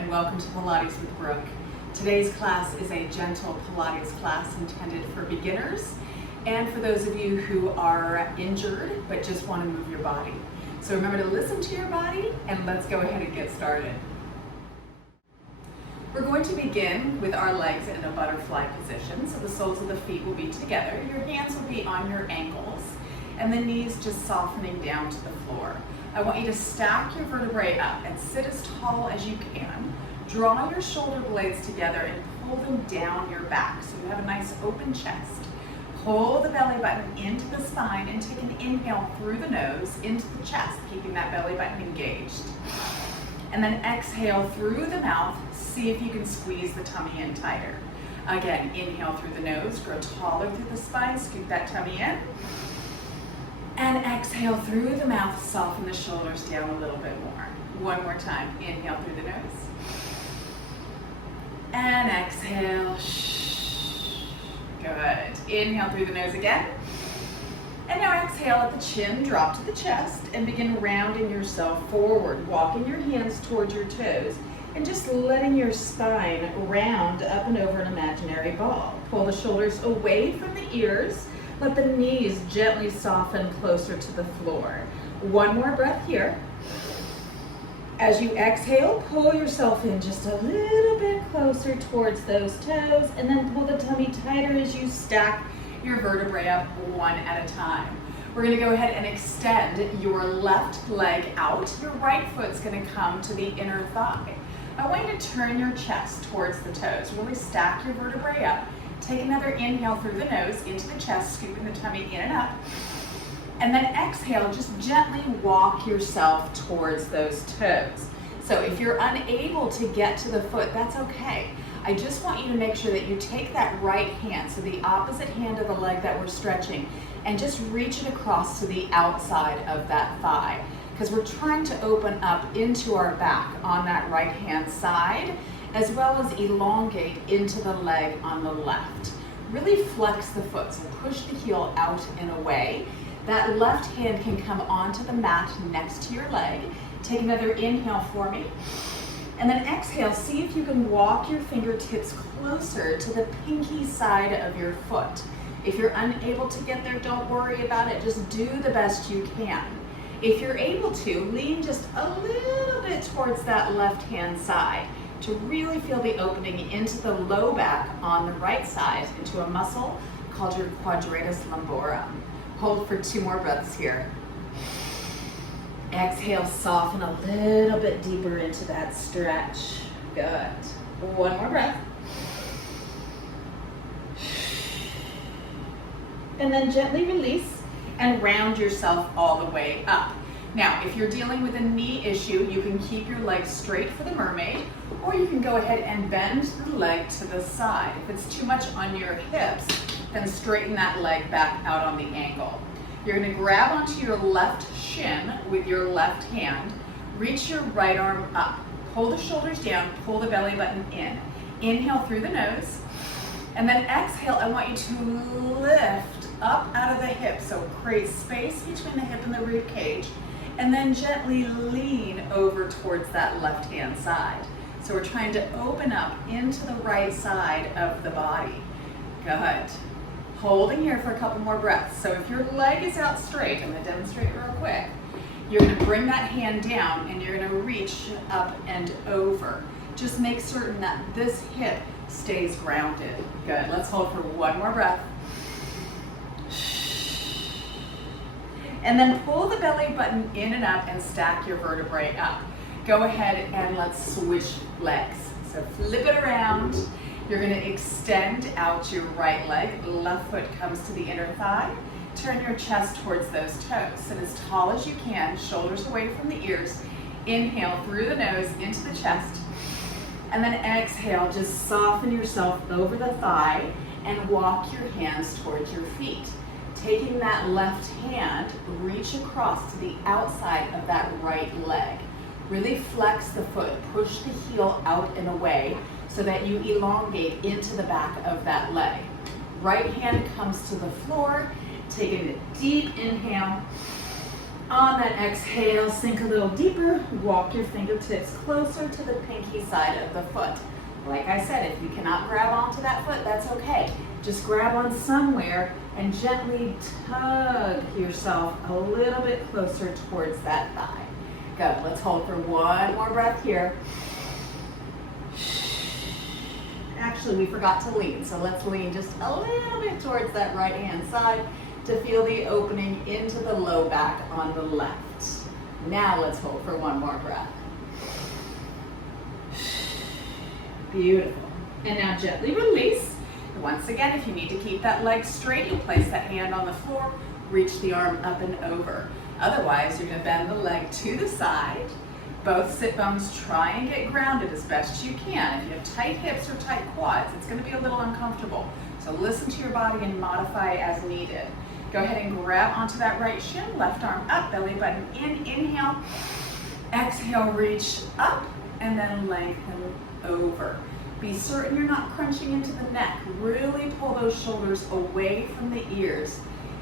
and welcome to Pilates with Brooke. Today's class is a gentle Pilates class intended for beginners and for those of you who are injured but just want to move your body. So remember to listen to your body and let's go ahead and get started. We're going to begin with our legs in a butterfly position. So the soles of the feet will be together, your hands will be on your ankles, and the knees just softening down to the floor. I want you to stack your vertebrae up and sit as tall as you can. Draw your shoulder blades together and pull them down your back so you have a nice open chest. Pull the belly button into the spine and take an inhale through the nose into the chest, keeping that belly button engaged. And then exhale through the mouth. See if you can squeeze the tummy in tighter. Again, inhale through the nose, grow taller through the spine, scoop that tummy in. And exhale through the mouth, soften the shoulders down a little bit more. One more time, inhale through the nose. And exhale, good. Inhale through the nose again. And now exhale at the chin, drop to the chest, and begin rounding yourself forward, walking your hands towards your toes, and just letting your spine round up and over an imaginary ball. Pull the shoulders away from the ears. Let the knees gently soften closer to the floor. One more breath here. As you exhale, pull yourself in just a little bit closer towards those toes, and then pull the tummy tighter as you stack your vertebrae up one at a time. We're gonna go ahead and extend your left leg out. Your right foot's gonna come to the inner thigh. I want you to turn your chest towards the toes. Really stack your vertebrae up. Take another inhale through the nose into the chest, scooping the tummy in and up. And then exhale, just gently walk yourself towards those toes. So if you're unable to get to the foot, that's okay. I just want you to make sure that you take that right hand, so the opposite hand of the leg that we're stretching, and just reach it across to the outside of that thigh, because we're trying to open up into our back on that right hand side, as well as elongate into the leg on the left. Really flex the foot, so push the heel out and away. That left hand can come onto the mat next to your leg. Take another inhale for me. And then exhale, see if you can walk your fingertips closer to the pinky side of your foot. If you're unable to get there, don't worry about it. Just do the best you can. If you're able to, lean just a little bit towards that left-hand side to really feel the opening into the low back on the right side, into a muscle called your quadratus lumborum. Hold for 2 more breaths here. Exhale, soften a little bit deeper into that stretch. Good. One more breath. And then gently release and round yourself all the way up. Now, if you're dealing with a knee issue, you can keep your legs straight for the mermaid, or you can go ahead and bend the leg to the side. If it's too much on your hips, then straighten that leg back out on the ankle. You're gonna grab onto your left shin with your left hand, reach your right arm up, pull the shoulders down, pull the belly button in. Inhale through the nose, and then exhale, I want you to lift up out of the hip, so create space between the hip and the rib cage, and then gently lean over towards that left-hand side. So we're trying to open up into the right side of the body. Good. Holding here for a couple more breaths. So if your leg is out straight, I'm gonna demonstrate real quick, you're gonna bring that hand down and you're gonna reach up and over. Just make certain that this hip stays grounded. Good, let's hold for 1 more breath. And then pull the belly button in and up and stack your vertebrae up. Go ahead and let's switch legs. So flip it around. You're gonna extend out your right leg. Left foot comes to the inner thigh. Turn your chest towards those toes. Sit as tall as you can, shoulders away from the ears. Inhale through the nose into the chest. And then exhale, just soften yourself over the thigh and walk your hands towards your feet. Taking that left hand, reach across to the outside of that right leg. Really flex the foot, push the heel out and away so that you elongate into the back of that leg. Right hand comes to the floor, take a deep inhale, On that exhale, sink a little deeper. Walk your fingertips closer to the pinky side of the foot. Like I said, if you cannot grab onto that foot, that's okay. Just grab on somewhere and gently tug yourself a little bit closer towards that thigh. Good. Let's hold for one more breath here. Actually, we forgot to lean, so let's lean just a little bit towards that right hand side to feel the opening into the low back on the left. Now let's hold for one more breath. Beautiful. And now gently release. Once again, if you need to keep that leg straight, you'll place that hand on the floor, reach the arm up and over. Otherwise, you're going to bend the leg to the side. Both sit bones, try and get grounded as best you can. If you have tight hips or tight quads, it's going to be a little uncomfortable. So listen to your body and modify as needed. Go ahead and grab onto that right shin, left arm up, belly button in, inhale. Exhale, reach up, and then lengthen over. Be certain you're not crunching into the neck. Really pull those shoulders away from the ears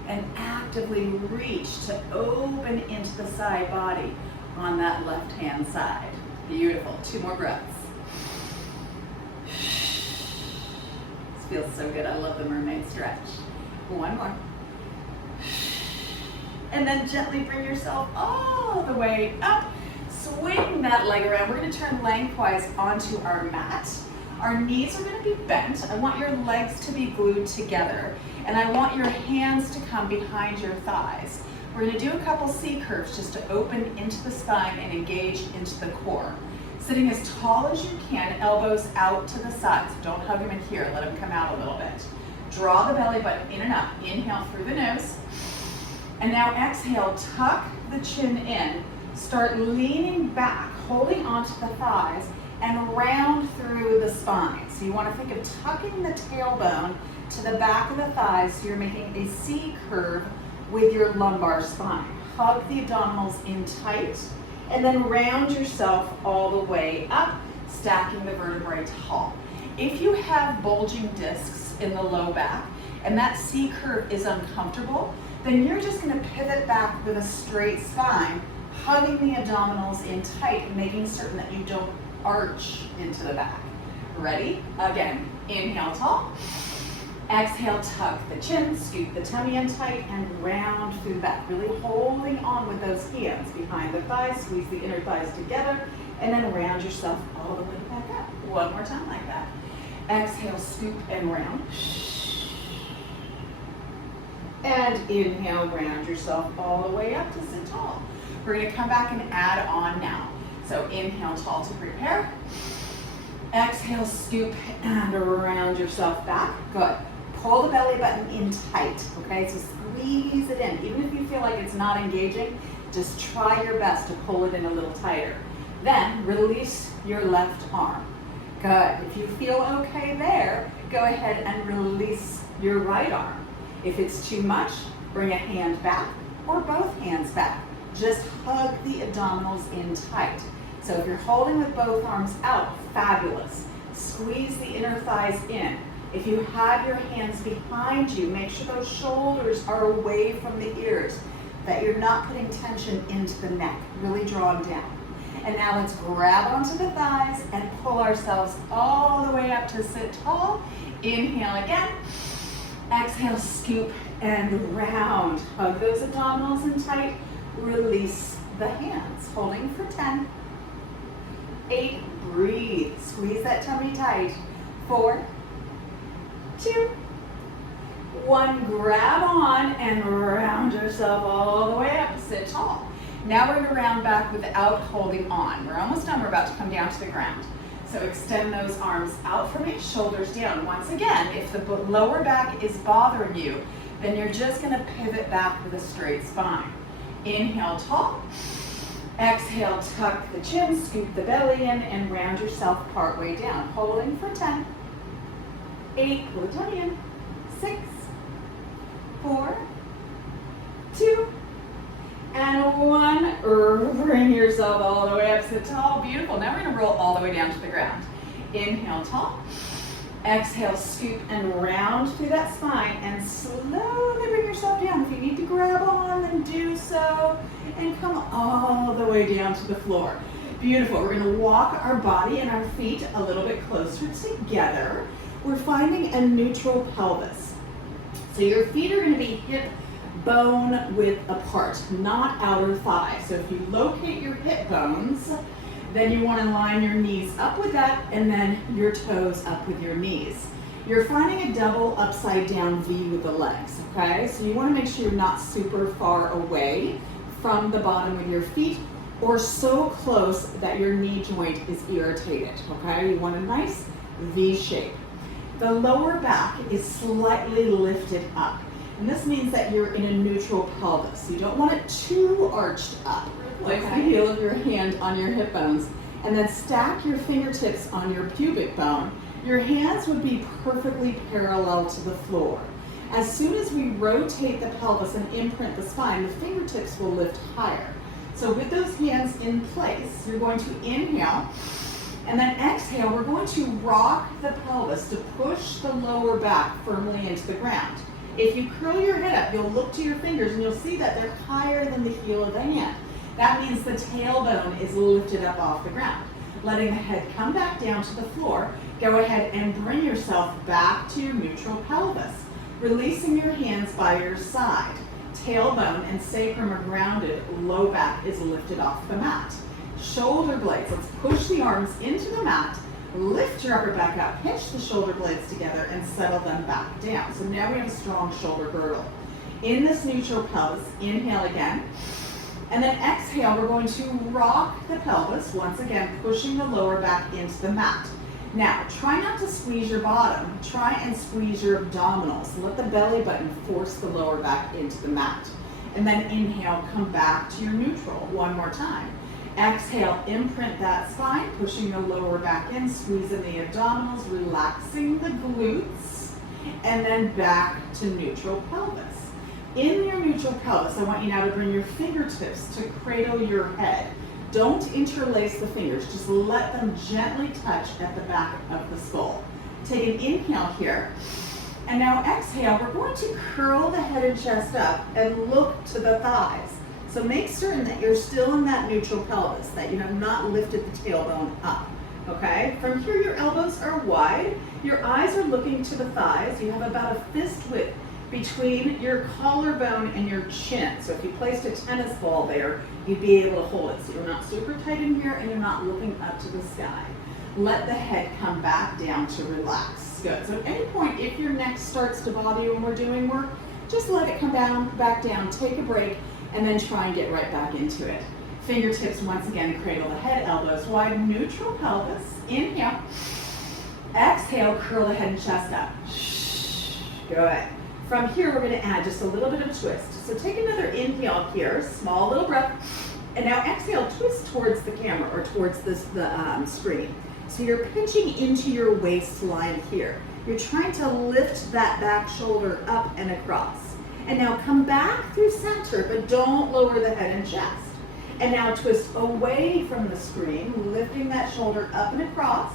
and actively reach to open into the side body on that left hand side. Beautiful. 2 more breaths. This feels so good. I love the mermaid stretch. 1 more. And then gently bring yourself all the way up. Swing that leg around. We're going to turn lengthwise onto our mat. Our knees are going to be bent. I want your legs to be glued together. And I want your hands to come behind your thighs. We're going to do a couple C curves just to open into the spine and engage into the core. Sitting as tall as you can, elbows out to the sides. Don't hug them in here. Let them come out a little bit. Draw the belly button in and up. Inhale through the nose. And now exhale, tuck the chin in. Start leaning back, holding onto the thighs, and round through the spine. So you want to think of tucking the tailbone to the back of the thighs so you're making a C curve with your lumbar spine. Hug the abdominals in tight, and then round yourself all the way up, stacking the vertebrae tall. If you have bulging discs in the low back, and that C curve is uncomfortable, then you're just going to pivot back with a straight spine, hugging the abdominals in tight, making certain that you don't arch into the back. Ready? Again, inhale tall. Exhale, tuck the chin, scoop the tummy in tight, and round through the back. Really holding on with those hands behind the thighs, squeeze the inner thighs together, and then round yourself all the way back up. 1 more time like that. Exhale, scoop and round. And inhale, round yourself all the way up to sit tall. We're going to come back and add on now. So inhale tall to prepare. Exhale, scoop and round yourself back. Good. Pull the belly button in tight, okay? So squeeze it in. Even if you feel like it's not engaging, just try your best to pull it in a little tighter. Then release your left arm. Good. If you feel okay there, go ahead and release your right arm. If it's too much, bring a hand back or both hands back. Just hug the abdominals in tight. So if you're holding with both arms out, fabulous. Squeeze the inner thighs in. If you have your hands behind you, make sure those shoulders are away from the ears, that you're not putting tension into the neck, really drawn down. And now let's grab onto the thighs and pull ourselves all the way up to sit tall. Inhale again. Exhale, scoop and round. Hug those abdominals in tight. Release the hands, holding for 10. 8, breathe. Squeeze that tummy tight. 4, 2, 1. Grab on and round yourself all the way up. Sit tall. Now we're going to round back without holding on. We're almost done. We're about to come down to the ground. So extend those arms out from me, shoulders down. Once again, if the lower back is bothering you, then you're just going to pivot back with a straight spine. Inhale tall. Exhale, tuck the chin, scoop the belly in, and round yourself partway down. Holding for 10. 8, pull the tummy in. 6, 4, 2, and 1. Bring yourself all the way up, sit tall. Beautiful. Now we're going to roll all the way down to the ground. Inhale tall. Exhale, scoop and round through that spine and slowly bring yourself down. If you need to grab on, then do so. And come all the way down to the floor. Beautiful. We're going to walk our body and our feet a little bit closer together. We're finding a neutral pelvis. So your feet are going to be hip bone width apart, not outer thigh. So if you locate your hip bones, then you want to line your knees up with that and then your toes up with your knees. You're finding a double upside down V with the legs, okay? So you want to make sure you're not super far away from the bottom of your feet or so close that your knee joint is irritated, okay? You want a nice V shape. The lower back is slightly lifted up. And this means that you're in a neutral pelvis. You don't want it too arched up. Place the heel of your hand on your hip bones and then stack your fingertips on your pubic bone. Your hands would be perfectly parallel to the floor. As soon as we rotate the pelvis and imprint the spine, the fingertips will lift higher. So with those hands in place, you're going to inhale and then exhale. We're going to rock the pelvis to push the lower back firmly into the ground. If you curl your head up, you'll look to your fingers and you'll see that they're higher than the heel of the hand. That means the tailbone is lifted up off the ground. Letting the head come back down to the floor, go ahead and bring yourself back to your neutral pelvis. Releasing your hands by your side. Tailbone and sacrum are grounded, low back is lifted off the mat. Shoulder blades, let's push the arms into the mat, lift your upper back up, pinch the shoulder blades together and settle them back down. So now we have a strong shoulder girdle. In this neutral pelvis, inhale again. And then exhale, we're going to rock the pelvis, once again pushing the lower back into the mat. Now, try not to squeeze your bottom, try and squeeze your abdominals. Let the belly button force the lower back into the mat. And then inhale, come back to your neutral one more time. Exhale, imprint that spine, pushing the lower back in, squeezing the abdominals, relaxing the glutes, and then back to neutral pelvis. In your neutral pelvis, I want you now to bring your fingertips to cradle your head. Don't interlace the fingers, just let them gently touch at the back of the skull. Take an inhale here, and now exhale, we're going to curl the head and chest up and look to the thighs. So make certain that you're still in that neutral pelvis, that you have not lifted the tailbone up, okay? From here, your elbows are wide, your eyes are looking to the thighs, you have about a fist width between your collarbone and your chin. So if you placed a tennis ball there, you'd be able to hold it. So you're not super tight in here and you're not looking up to the sky. Let the head come back down to relax. Good. So at any point, if your neck starts to bother you when we're doing work, just let it come down, back down, take a break, and then try and get right back into it. Fingertips once again, cradle the head, elbows wide, neutral pelvis. Inhale. Exhale, curl the head and chest up. Good. From here, we're going to add just a little bit of twist. So take another inhale here, small little breath, and now exhale, twist towards the camera or towards the screen. So you're pinching into your waistline here. You're trying to lift that back shoulder up and across. And now come back through center, but don't lower the head and chest. And now twist away from the screen, lifting that shoulder up and across,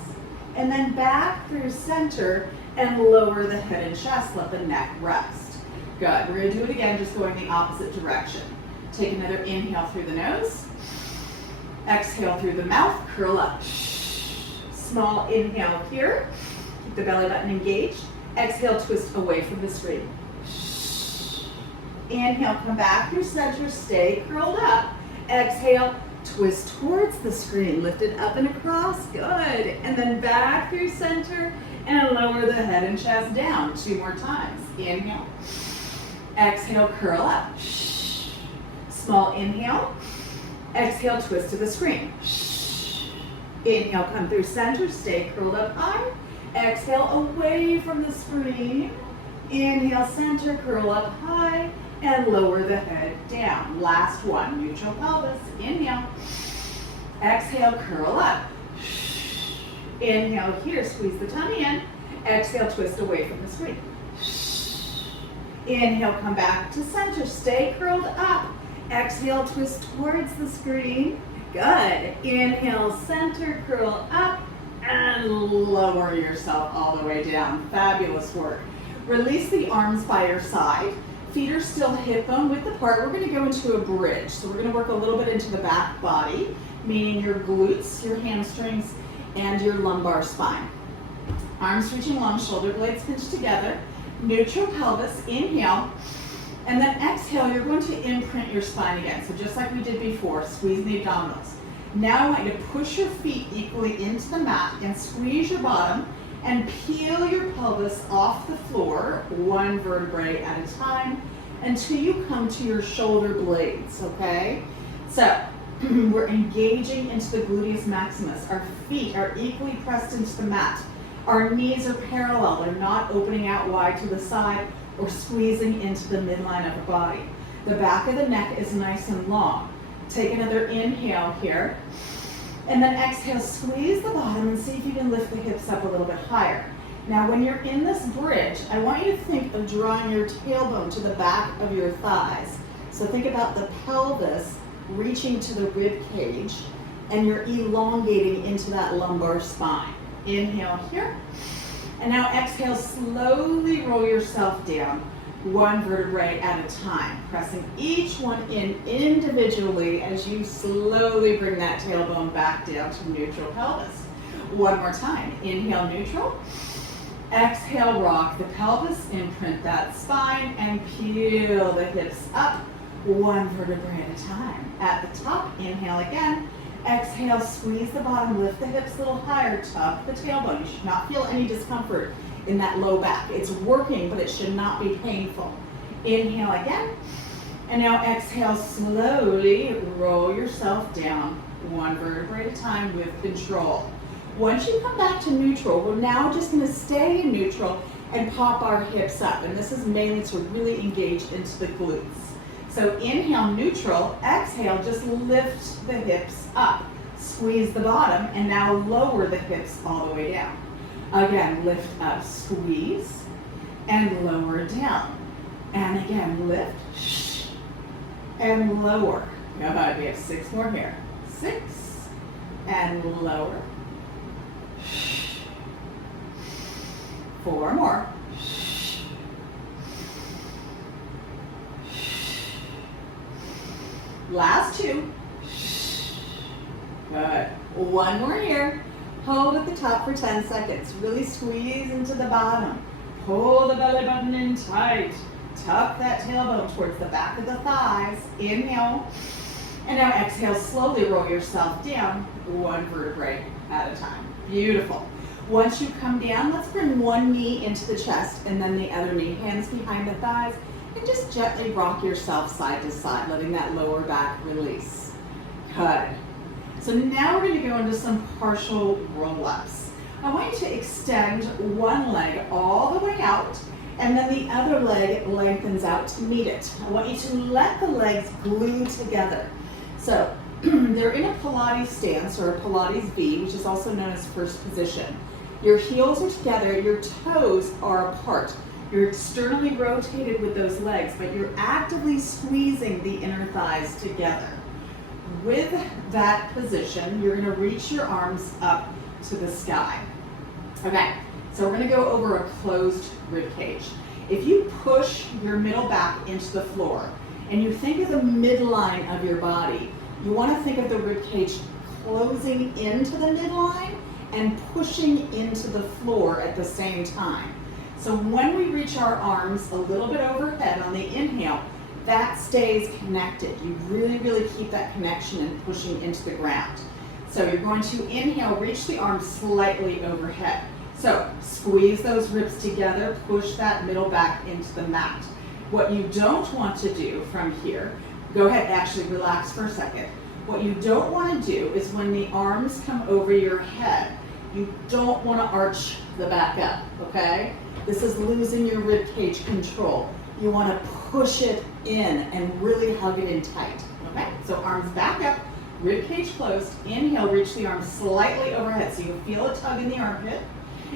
and then back through center and lower the head and chest, let the neck rest. Good, we're gonna do it again, just going the opposite direction. Take another inhale through the nose, exhale through the mouth, curl up. Small inhale here, keep the belly button engaged. Exhale, twist away from the screen. Inhale, come back through center, stay curled up. Exhale, twist towards the screen, lift it up and across, good. And then back through center and lower the head and chest down 2 more times. Inhale, exhale, curl up. Small inhale, exhale, twist to the screen. Inhale, come through center, stay curled up high. Exhale, away from the screen. Inhale, center, curl up high, and lower the head down. Last one, neutral pelvis. Inhale, exhale, curl up. Inhale here, squeeze the tummy in. Exhale, twist away from the screen. Inhale, come back to center, stay curled up. Exhale, twist towards the screen. Good. Inhale, center, curl up. and lower yourself all the way down. Fabulous work. Release the arms by your side. Feet are still hip bone width apart. We're going to go into a bridge. So we're going to work a little bit into the back body, meaning your glutes, your hamstrings, and your lumbar spine. Arms reaching long, shoulder blades pinched together. Neutral pelvis, inhale. And then exhale, you're going to imprint your spine again. So just like we did before, squeeze the abdominals. Now I want you to push your feet equally into the mat and squeeze your bottom and peel your pelvis off the floor, one vertebrae at a time, until you come to your shoulder blades, okay? So we're engaging into the gluteus maximus. Our feet are equally pressed into the mat. Our knees are parallel. They're not opening out wide to the side or squeezing into the midline of the body. The back of the neck is nice and long. Take another inhale here. And then exhale, squeeze the bottom and see if you can lift the hips up a little bit higher. Now when you're in this bridge, I want you to think of drawing your tailbone to the back of your thighs. So think about the pelvis reaching to the rib cage, and you're elongating into that lumbar spine. Inhale here. And now exhale, slowly roll yourself down, one vertebrae at a time, pressing each one in individually as you slowly bring that tailbone back down to neutral pelvis. One more time. Inhale, neutral. Exhale, rock the pelvis, imprint that spine, and peel the hips up, one vertebrae at a time. At the top, inhale again. Exhale, squeeze the bottom, lift the hips a little higher, tuck the tailbone. You should not feel any discomfort in that low back. It's working, but it should not be painful. Inhale again. And now exhale, slowly roll yourself down, one vertebrae at a time with control. Once you come back to neutral, we're now just going to stay in neutral and pop our hips up. And this is mainly to really engage into the glutes. So inhale, neutral. Exhale, just lift the hips up. Squeeze the bottom, and now lower the hips all the way down. Again, lift up, squeeze, and lower down. And again, lift, and lower. Good, we have 6 more here. 6, and lower. 4 more. Last 2. Good. 1 more here. Hold at the top for 10 seconds. Really squeeze into the bottom. Pull the belly button in tight. Tuck that tailbone towards the back of the thighs. Inhale. And now exhale, slowly roll yourself down, one vertebrae at a time. Beautiful. Once you come down, let's bring one knee into the chest and then the other knee, hands behind the thighs. And just gently rock yourself side to side, letting that lower back release. Good. So now we're going to go into some partial roll-ups. I want you to extend one leg all the way out, and then the other leg lengthens out to meet it. I want you to let the legs glue together. So they're in a Pilates stance, or a Pilates V, which is also known as first position. Your heels are together, your toes are apart. You're externally rotated with those legs, but you're actively squeezing the inner thighs together. With that position, you're going to reach your arms up to the sky. Okay, so we're going to go over a closed rib cage. If you push your middle back into the floor and you think of the midline of your body, you want to think of the rib cage closing into the midline and pushing into the floor at the same time. So when we reach our arms a little bit overhead on the inhale, that stays connected. You really, really keep that connection and pushing into the ground. So you're going to inhale, reach the arms slightly overhead. So squeeze those ribs together, push that middle back into the mat. What you don't want to do from here, go ahead, actually relax for a second. What you don't want to do is when the arms come over your head, you don't want to arch the back up, okay? This is losing your rib cage control. You want to push it in and really hug it in tight, okay? So arms back up, rib cage closed. Inhale, reach the arms slightly overhead so you feel a tug in the armpit.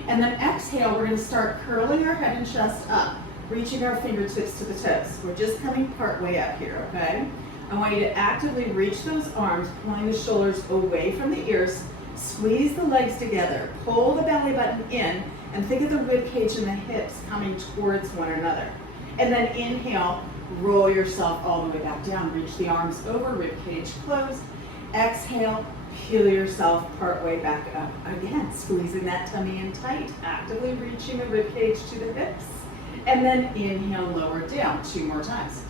And then exhale, we're going to start curling our head and chest up, reaching our fingertips to the toes. We're just coming part way up here, okay? I want you to actively reach those arms, pulling the shoulders away from the ears Squeeze the legs together, pull the belly button in, and think of the rib cage and the hips coming towards one another. And then inhale, roll yourself all the way back down. Reach the arms over, rib cage closed. Exhale, peel yourself part way back up. Again, squeezing that tummy in tight, actively reaching the rib cage to the hips. And then inhale, lower down 2 more times.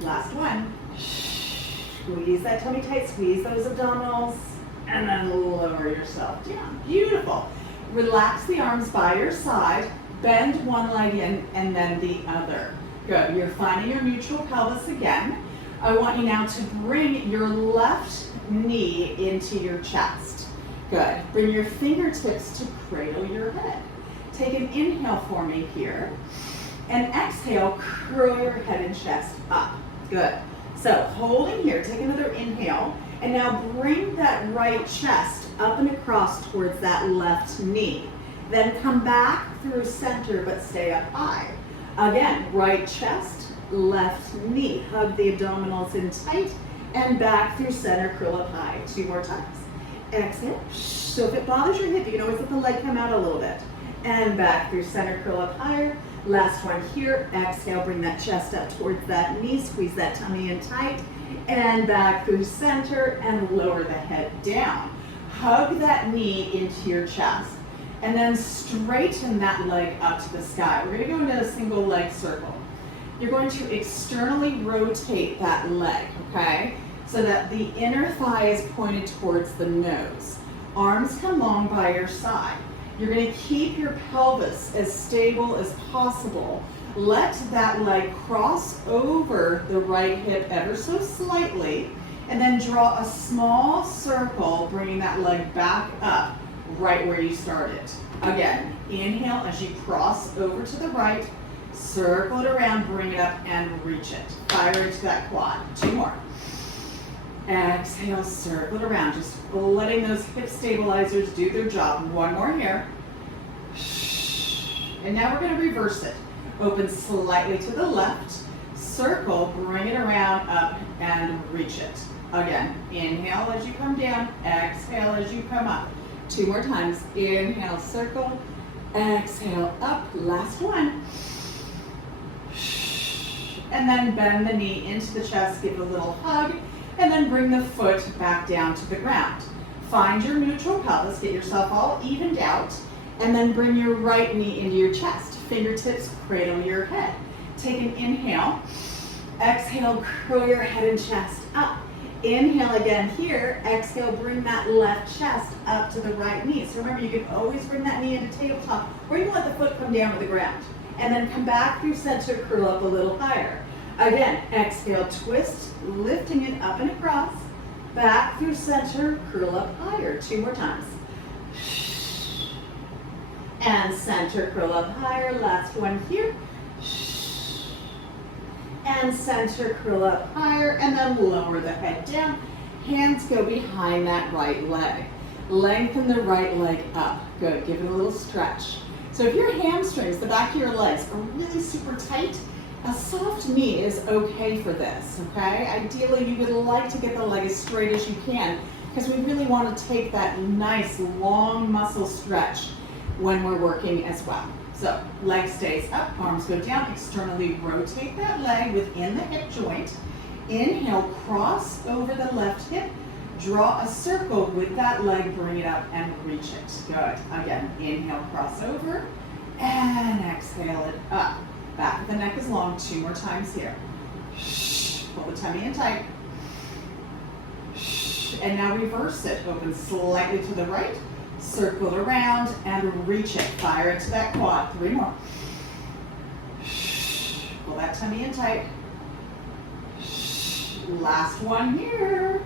Last one. Squeeze that tummy tight, squeeze those abdominals, and then lower yourself down. Beautiful. Relax the arms by your side, bend one leg in and then the other. Good. You're finding your neutral pelvis again. I want you now to bring your left knee into your chest. Good. Bring your fingertips to cradle your head. Take an inhale for me here. And exhale, curl your head and chest up. Good. So holding here, take another inhale, and now bring that right chest up and across towards that left knee. Then come back through center, but stay up high. Again, right chest, left knee. Hug the abdominals in tight, and back through center, curl up high. 2 more times. Exhale. So if it bothers your hip, you can always let the leg come out a little bit. And back through center, curl up higher. Last one here. Exhale, bring that chest up towards that knee. Squeeze that tummy in tight. And back through center and lower the head down. Hug that knee into your chest. And then straighten that leg up to the sky. We're going to go into a single leg circle. You're going to externally rotate that leg, okay? So that the inner thigh is pointed towards the nose. Arms come long by your side. You're going to keep your pelvis as stable as possible. Let that leg cross over the right hip ever so slightly, and then draw a small circle, bringing that leg back up right where you started. Again, inhale as you cross over to the right, circle it around, bring it up and reach it. Fire into that quad. 2 more. Exhale, circle it around, just letting those hip stabilizers do their job. 1 more here. And now we're going to reverse it. Open slightly to the left, circle, bring it around, up, and reach it. Again, inhale as you come down, exhale as you come up. 2 more times. Inhale, circle, exhale, up. Last one. And then bend the knee into the chest, give a little hug, and then bring the foot back down to the ground. Find your neutral pelvis, get yourself all evened out, and then bring your right knee into your chest. Fingertips cradle your head. Take an inhale. Exhale, curl your head and chest up. Inhale again here. Exhale, bring that left chest up to the right knee. So remember, you can always bring that knee into tabletop, or you can let the foot come down to the ground. And then come back through center, curl up a little higher. Again, exhale, twist, lifting it up and across. Back through center, curl up higher. 2 more times. And center, curl up higher. Last one here. And center, curl up higher, and then lower the head down. Hands go behind that right leg. Lengthen the right leg up. Good, give it a little stretch. So if your hamstrings, the back of your legs, are really super tight, a soft knee is okay for this, okay? Ideally, you would like to get the leg as straight as you can, because we really want to take that nice long muscle stretch when we're working as well. So leg stays up, arms go down, externally rotate that leg within the hip joint. Inhale, cross over the left hip, draw a circle with that leg, bring it up and reach it. Good. Again, inhale, cross over, and exhale it up. Back of the neck is long. 2 more times here. Pull the tummy in tight. And now reverse it. Open slightly to the right. Circle around and reach it. Fire into that quad. 3 more. Pull that tummy in tight. Last one here.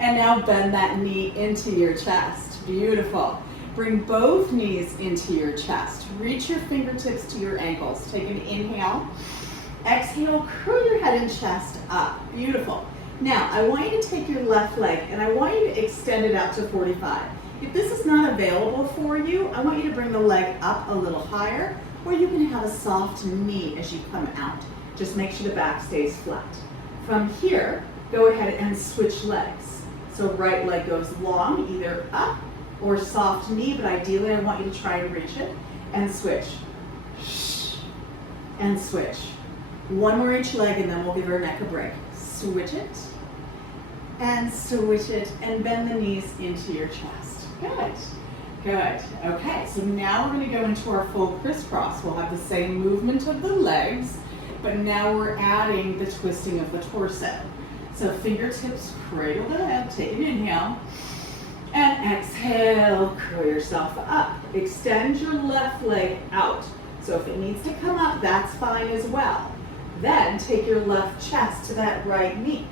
And now bend that knee into your chest. Beautiful. Bring both knees into your chest. Reach your fingertips to your ankles. Take an inhale. Exhale, curl your head and chest up. Beautiful. Now, I want you to take your left leg and I want you to extend it out to 45. If this is not available for you, I want you to bring the leg up a little higher, or you can have a soft knee as you come out. Just make sure the back stays flat. From here, go ahead and switch legs. So right leg goes long, either up or soft knee, but ideally I want you to try to reach it. And switch. And switch. One more each leg and then we'll give our neck a break. Switch it. And switch it. And bend the knees into your chest. Good. Good. Okay, so now we're going to go into our full crisscross. We'll have the same movement of the legs, but now we're adding the twisting of the torso. So fingertips cradle the head, take an inhale, and exhale, curl yourself up. Extend your left leg out. So if it needs to come up, that's fine as well. Then take your left chest to that right knee,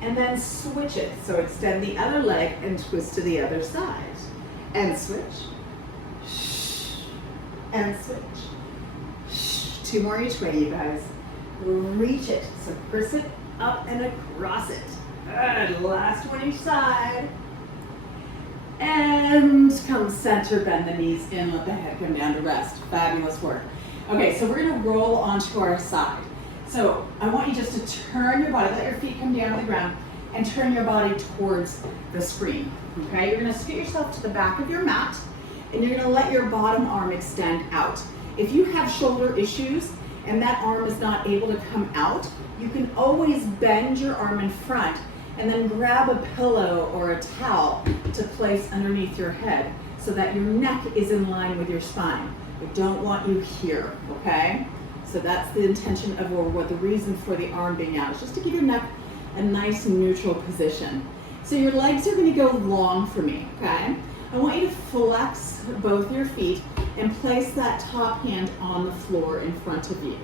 and then switch it. So extend the other leg and twist to the other side. And switch, and switch. Two more each way, you guys. Reach it, so criss it up and across it. Good, last one each side. And come center, bend the knees in, let the head come down to rest. Fabulous work. Okay, so we're gonna roll onto our side. So I want you just to turn your body, let your feet come down to the ground, and turn your body towards the screen, okay? You're gonna scoot yourself to the back of your mat, and you're gonna let your bottom arm extend out. If you have shoulder issues and that arm is not able to come out, you can always bend your arm in front and then grab a pillow or a towel to place underneath your head so that your neck is in line with your spine. We don't want you here, okay? So that's the intention of, or what the reason for the arm being out is just to give your neck a nice neutral position. So your legs are going to go long for me, okay? I want you to flex both your feet and place that top hand on the floor in front of you.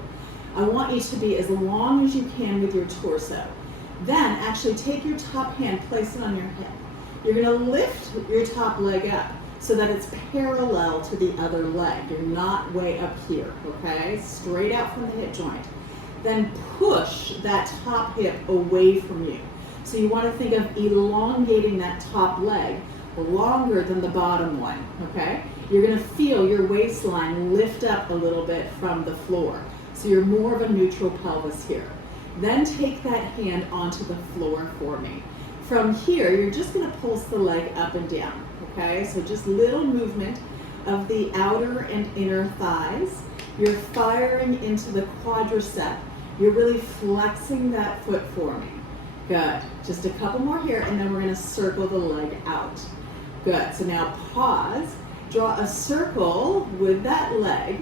I want you to be as long as you can with your torso. Then actually take your top hand, place it on your hip. You're going to lift your top leg up so that it's parallel to the other leg. You're not way up here, okay? Straight out from the hip joint. Then push that top hip away from you. So you want to think of elongating that top leg longer than the bottom one, okay? You're going to feel your waistline lift up a little bit from the floor. So you're more of a neutral pelvis here. Then take that hand onto the floor for me. From here, you're just going to pulse the leg up and down, okay? So just little movement of the outer and inner thighs. You're firing into the quadricep. You're really flexing that foot for me. Good. Just a couple more here, and then we're going to circle the leg out. Good. So now pause, draw a circle with that leg,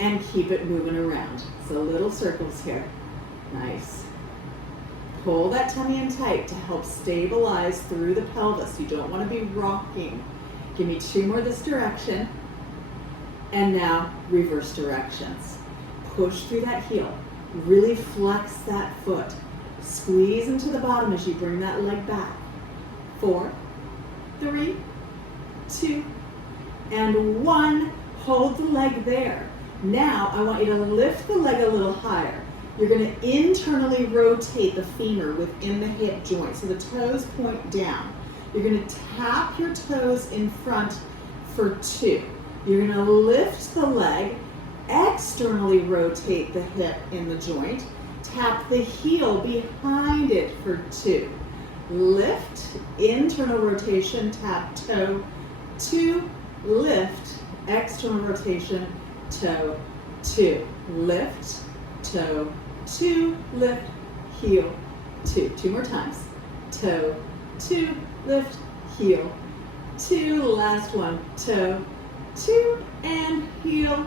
and keep it moving around. So little circles here. Nice. Pull that tummy in tight to help stabilize through the pelvis. You don't want to be rocking. Give me two more this direction. And now reverse directions. Push through that heel. Really flex that foot. Squeeze into the bottom as you bring that leg back. 4, 3, 2, and 1. Hold the leg there. Now I want you to lift the leg a little higher. You're going to internally rotate the femur within the hip joint so the toes point down. You're going to tap your toes in front for 2. You're going to lift the leg, externally rotate the hip in the joint, tap the heel behind it for 2. Lift, internal rotation, tap toe, 2, lift, external rotation, toe, 2. Lift, toe, 2, lift, heel, 2. 2 more times. Toe, 2, lift, heel, 2. Last one. Toe, 2, and heel,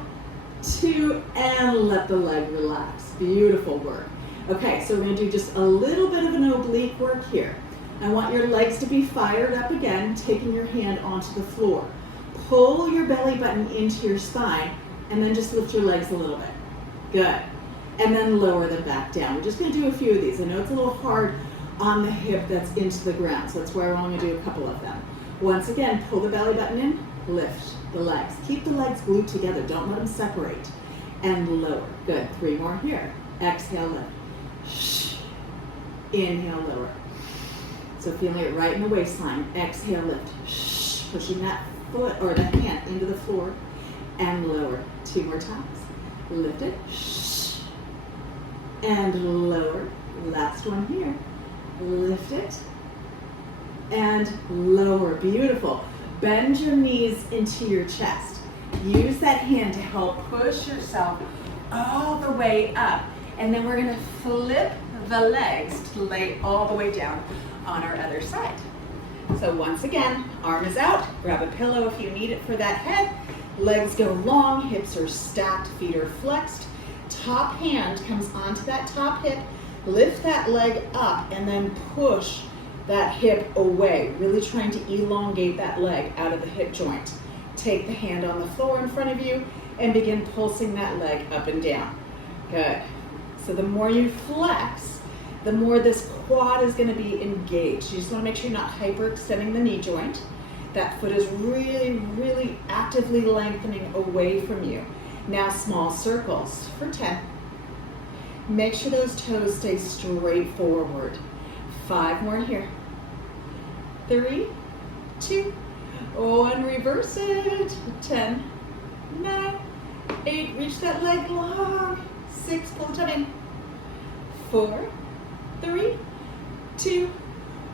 2, and let the leg relax. Beautiful work. Okay, so we're going to do just a little bit of an oblique work here. I want your legs to be fired up again, taking your hand onto the floor. Pull your belly button into your spine, and then just lift your legs a little bit. Good. And then lower them back down. We're just going to do a few of these. I know it's a little hard on the hip that's into the ground, so that's why we're only going to do a couple of them. Once again, pull the belly button in, lift the legs. Keep the legs glued together. Don't let them separate. And lower. Good. 3 more here. Exhale, lift. Shh. Inhale, lower. So feeling it right in the waistline. Exhale, lift. Shh. Pushing that foot or the hand into the floor and lower. 2 more times. Lift it. Shh. and lower. Last one here. Lift it and lower. Beautiful. Bend your knees into your chest. Use that hand to help push yourself all the way up. And then we're gonna flip the legs to lay all the way down on our other side. So once again, arm is out. Grab a pillow if you need it for that head. Legs go long, hips are stacked, feet are flexed. Top hand comes onto that top hip. Lift that leg up and then push that hip away. Really trying to elongate that leg out of the hip joint. Take the hand on the floor in front of you and begin pulsing that leg up and down. Good. So the more you flex, the more this quad is going to be engaged. You just want to make sure you're not hyperextending the knee joint. That foot is really, really actively lengthening away from you. Now small circles for 10. Make sure those toes stay straight forward. 5 more here. 3, 2, 1, reverse it. 10, 9, 8, reach that leg long. 6, pull the tummy in. 4, 3, 2,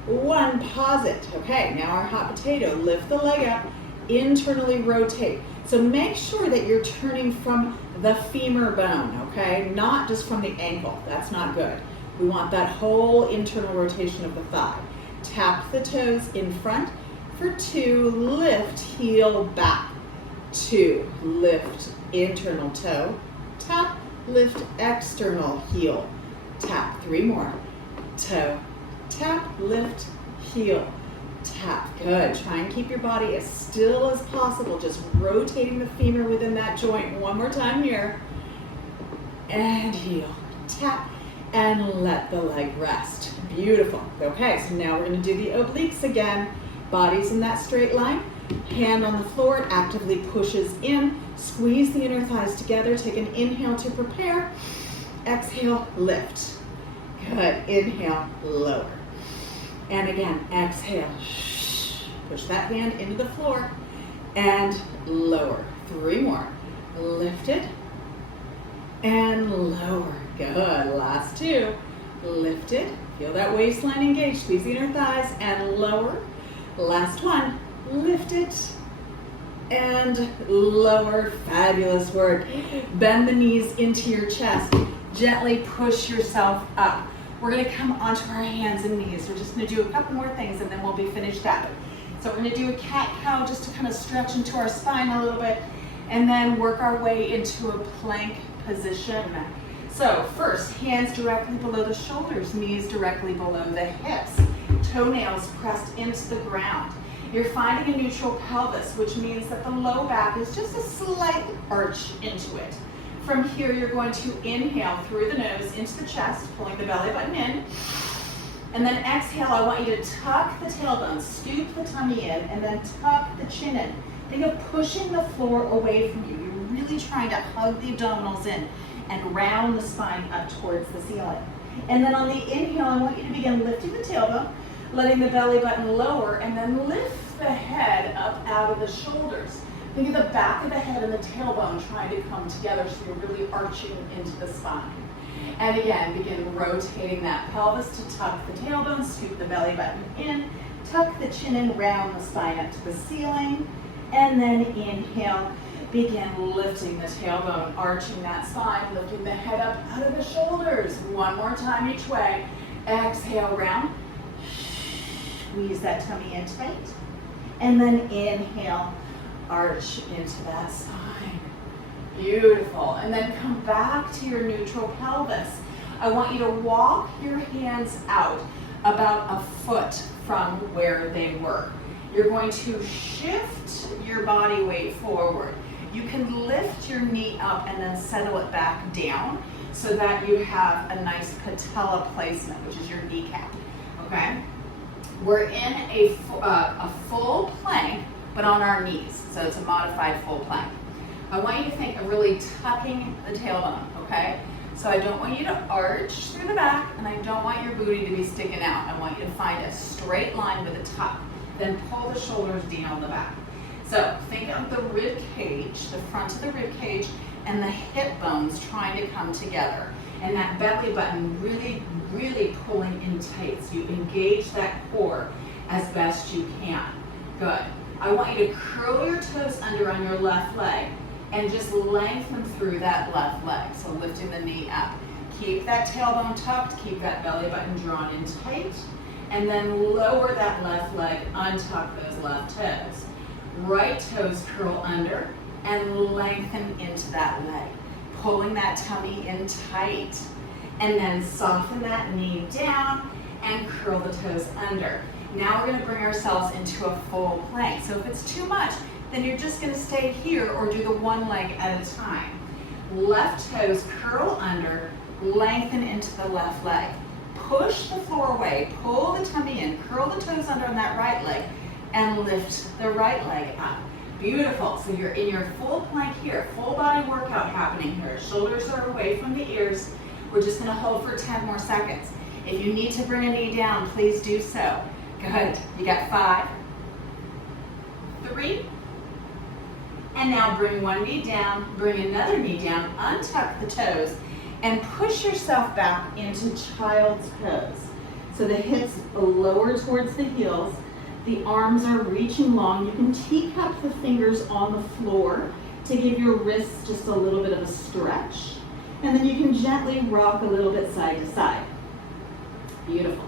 1, pause it. Okay, now our hot potato. Lift the leg up, internally rotate. So make sure that you're turning from the femur bone, okay? Not just from the ankle, that's not good. We want that whole internal rotation of the thigh. Tap the toes in front for 2, lift, heel back. 2, lift, internal toe, tap, lift, external heel, tap. 3 more, toe, tap, lift, heel, tap. Good. Try and keep your body as still as possible, just rotating the femur within that joint. 1 more time here. And heel, tap, and let the leg rest. Beautiful. Okay, so now we're going to do the obliques again. Body's in that straight line. Hand on the floor, it actively pushes in. Squeeze the inner thighs together. Take an inhale to prepare. Exhale, lift. Good. Inhale, lower. And again, exhale. Push that hand into the floor and lower. 3 more. Lift it and lower. Good. Last 2. Lift it. Feel that waistline engaged. Squeeze the inner thighs and lower. Last 1. Lift it and lower. Fabulous work. Bend the knees into your chest. Gently push yourself up. We're going to come onto our hands and knees. We're just going to do a couple more things and then we'll be finished up. So we're going to do a cat-cow just to kind of stretch into our spine a little bit and then work our way into a plank position. So first, hands directly below the shoulders, knees directly below the hips, toenails pressed into the ground. You're finding a neutral pelvis, which means that the low back is just a slight arch into it. From here, you're going to inhale through the nose into the chest, pulling the belly button in. And then exhale, I want you to tuck the tailbone, scoop the tummy in, and then tuck the chin in. Think of pushing the floor away from you. You're really trying to hug the abdominals in and round the spine up towards the ceiling. And then on the inhale, I want you to begin lifting the tailbone, letting the belly button lower, and then lift the head up out of the shoulders. Think of the back of the head and the tailbone trying to come together so you're really arching into the spine. And again, begin rotating that pelvis to tuck the tailbone, scoop the belly button in, tuck the chin in, round the spine up to the ceiling, and then inhale, begin lifting the tailbone, arching that spine, lifting the head up out of the shoulders. 1 more time each way. Exhale, round. Squeeze that tummy in tight. And then inhale, arch into that spine. Beautiful. And then come back to your neutral pelvis. I want you to walk your hands out about a foot from where they were. You're going to shift your body weight forward. You can lift your knee up and then settle it back down so that you have a nice patella placement, which is your kneecap, okay? We're in a full plank, but on our knees, so it's a modified full plank. I want you to think of really tucking the tailbone, okay? So I don't want you to arch through the back, and I don't want your booty to be sticking out. I want you to find a straight line with a tuck, then pull the shoulders down the back. So think of the rib cage, the front of the rib cage, and the hip bones trying to come together. And that belly button really, really pulling in tight. So you engage that core as best you can. Good. I want you to curl your toes under on your left leg and just lengthen through that left leg. So lifting the knee up. Keep that tailbone tucked, keep that belly button drawn in tight, and then lower that left leg, untuck those left toes. Right toes curl under and lengthen into that leg, pulling that tummy in tight. And then soften that knee down and curl the toes under. Now we're gonna bring ourselves into a full plank. So if it's too much, then you're just gonna stay here or do the one leg at a time. Left toes curl under, lengthen into the left leg. Push the floor away, pull the tummy in, curl the toes under on that right leg, and lift the right leg up. Beautiful. So you're in your full plank here, full body workout happening here. Shoulders are away from the ears. We're just gonna hold for 10 more seconds. If you need to bring a knee down, please do so. Good. You got 5, 3, and now bring one knee down, bring another knee down, untuck the toes, and push yourself back into child's pose. So the hips lower towards the heels, the arms are reaching long. You can teacup the fingers on the floor to give your wrists just a little bit of a stretch. And then you can gently rock a little bit side to side. Beautiful.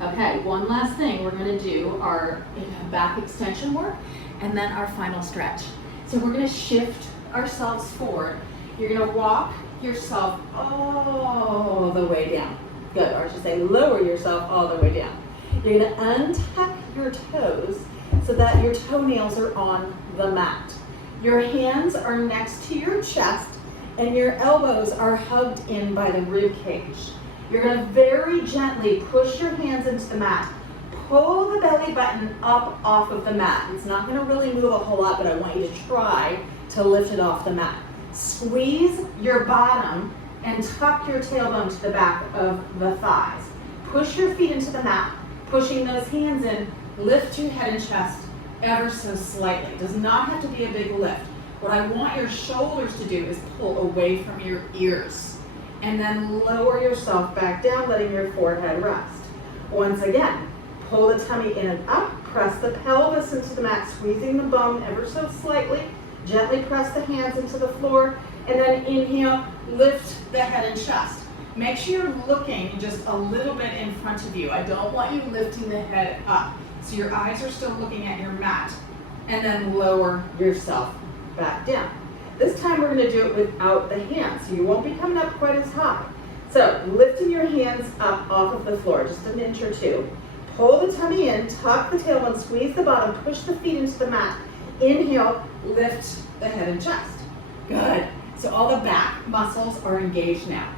Okay, one last thing. We're gonna do our back extension work and then our final stretch. So we're gonna shift ourselves forward. You're gonna walk yourself all the way down. Good, or I should say lower yourself all the way down. You're gonna untuck your toes so that your toenails are on the mat. Your hands are next to your chest and your elbows are hugged in by the rib cage. You're gonna very gently push your hands into the mat. Pull the belly button up off of the mat. It's not gonna really move a whole lot, but I want you to try to lift it off the mat. Squeeze your bottom and tuck your tailbone to the back of the thighs. Push your feet into the mat, pushing those hands in, lift your head and chest ever so slightly. It does not have to be a big lift. What I want your shoulders to do is pull away from your ears and then lower yourself back down, letting your forehead rest. Once again, pull the tummy in and up, press the pelvis into the mat, squeezing the bum ever so slightly, gently press the hands into the floor, and then inhale, lift the head and chest. Make sure you're looking just a little bit in front of you. I don't want you lifting the head up. So your eyes are still looking at your mat, and then lower yourself back down. This time we're gonna do it without the hands, so you won't be coming up quite as high. So lifting your hands up off of the floor, just an inch or two. Pull the tummy in, tuck the tailbone, squeeze the bottom, push the feet into the mat. Inhale, lift the head and chest. Good. So all the back muscles are engaged now.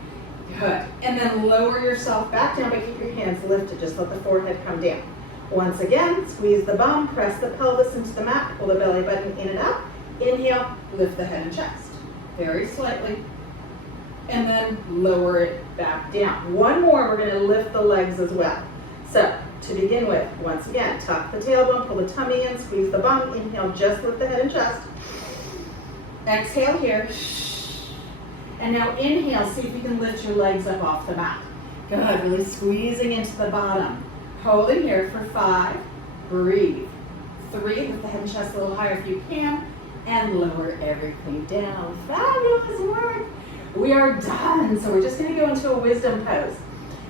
Good. And then lower yourself back down, but keep your hands lifted. Just let the forehead come down. Once again, squeeze the bum, press the pelvis into the mat, pull the belly button in and up. Inhale, lift the head and chest. Very slightly. And then lower it back down. One more, we're going to lift the legs as well. So, to begin with, once again, tuck the tailbone, pull the tummy in, squeeze the bum. Inhale, just lift the head and chest. Exhale here. And now inhale, see if you can lift your legs up off the mat. Good, really squeezing into the bottom. Holding here for 5, breathe. 3, lift the head and chest a little higher if you can, and lower everything down. Fabulous work. We are done. So we're just gonna go into a wisdom pose.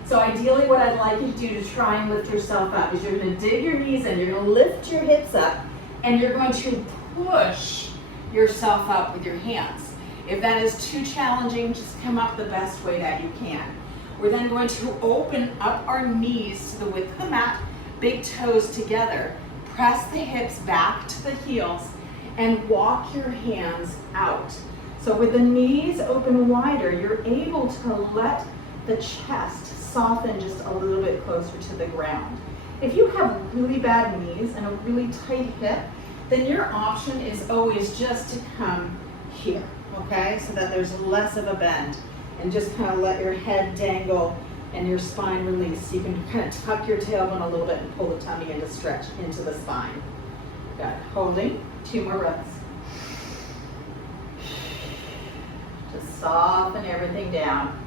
So ideally what I'd like you to do to try and lift yourself up is you're gonna dig your knees in, you're gonna lift your hips up, and you're going to push yourself up with your hands. If that is too challenging, just come up the best way that you can. We're then going to open up our knees to the width of the mat, big toes together. Press the hips back to the heels and walk your hands out. So with the knees open wider, you're able to let the chest soften just a little bit closer to the ground. If you have really bad knees and a really tight hip, then your option is always just to come here, okay? So that there's less of a bend. And just kind of let your head dangle and your spine release. You can kind of tuck your tailbone a little bit and pull the tummy in to stretch into the spine. Good. Holding. 2 more breaths. Soften everything down.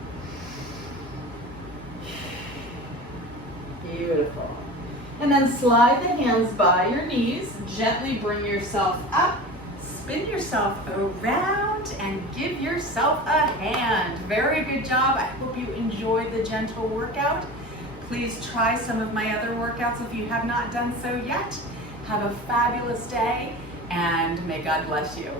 Beautiful. And then slide the hands by your knees. Gently bring yourself up. Spin yourself around and give yourself a hand. Very good job. I hope you enjoyed the gentle workout. Please try some of my other workouts if you have not done so yet. Have a fabulous day, and may God bless you.